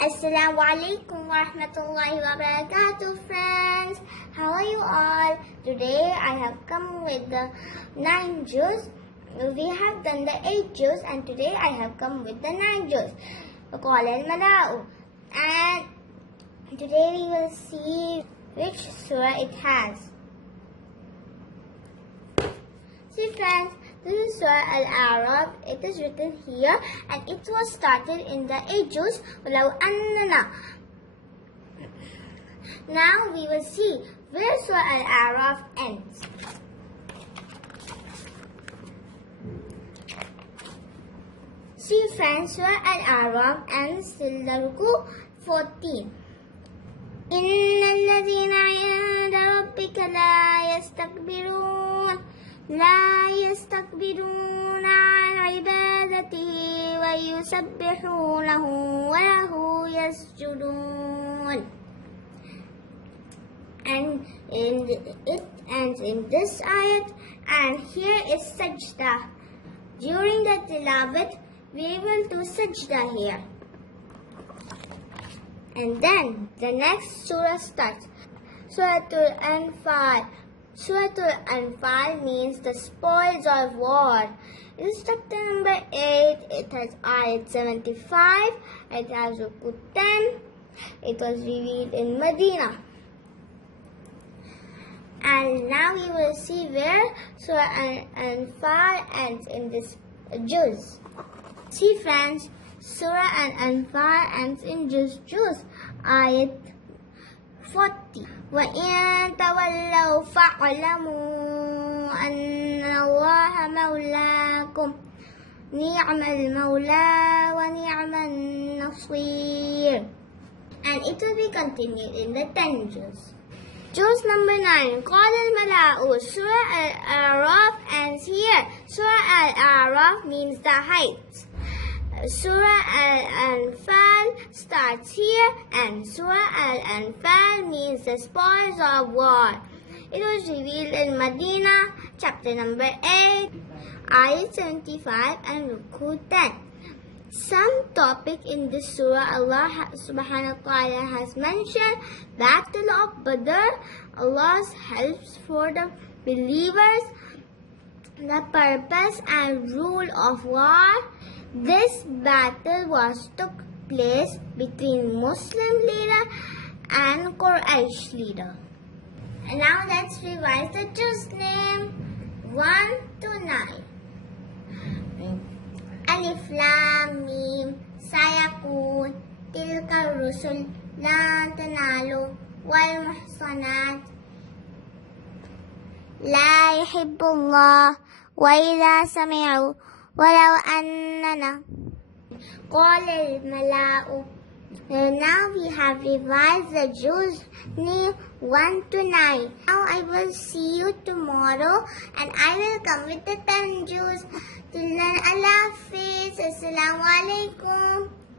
Assalamu alaikum wa rahmatullahi wa barakatuh, friends. How are you all? Today I have come with the 9 juz. We have done the 8 juz and today I have come with the 9 juz. Qalal Malao. And today we will see which surah it has. See friends, this is Surah Al-A'raf. It is written here and it was started in the 8 juz. Now we will see where Surah Al-A'raf ends. See friends, Surah Al-A'raf ends till the ruku 14. إِنَّ الَّذِينَ عِندَ رَبِّكَ لا يستكبرون عن عبادته ويسبحونه وله يسجدون. And it ends in this ayat, and here is sajda. During the tilawat, we will do sajda here. And then the next surah starts. Surah Al-Anfal. Surah Al-Anfal means the spoils of war. It is chapter number 8. It has ayat 75. It has ruku 10. It was revealed in Medina. And now we will see where Surah Al-Anfal ends in this juz. See friends, Surah Al-Anfal ends in juz ayat 40. وَإِن تَوَلَّوْا فَاعْلَمُوا أَنَّ اللَّهَ مَوْلَاكُمْ نِعْمَ الْمَوْلَى وَنِعْمَ النَّصِيرُ. And it will be continued in the 10 juz. Juz number 9, Qalal Malao. Surah Al-A'raf ends here. Surah Al-A'raf means the heights. Surah Al-Anfal starts here and Surah Al-Anfal means the spoils of war. It was revealed in Medina, chapter number 8, ayat 75 and ruku 10. Some topic in this surah Allah subhanahu wa ta'ala has mentioned Battle of Badr, Allah's helps for the believers, the purpose and rule of war. This battle took place between Muslim leader and Quraysh leader. And now let's revise the juz name 1 to 9. Alif, laam, meem, sayakun, tilka rusul, la tanalu, wal muhsanat. La yuhibbullah, wa idha sami'u, walau annana. Qalal Malao. Now we have revised the juz name 1 to 9. Now I will see you tomorrow and I will come with the 10 juz. Till then, Allah Hafiz. Assalamu alaikum.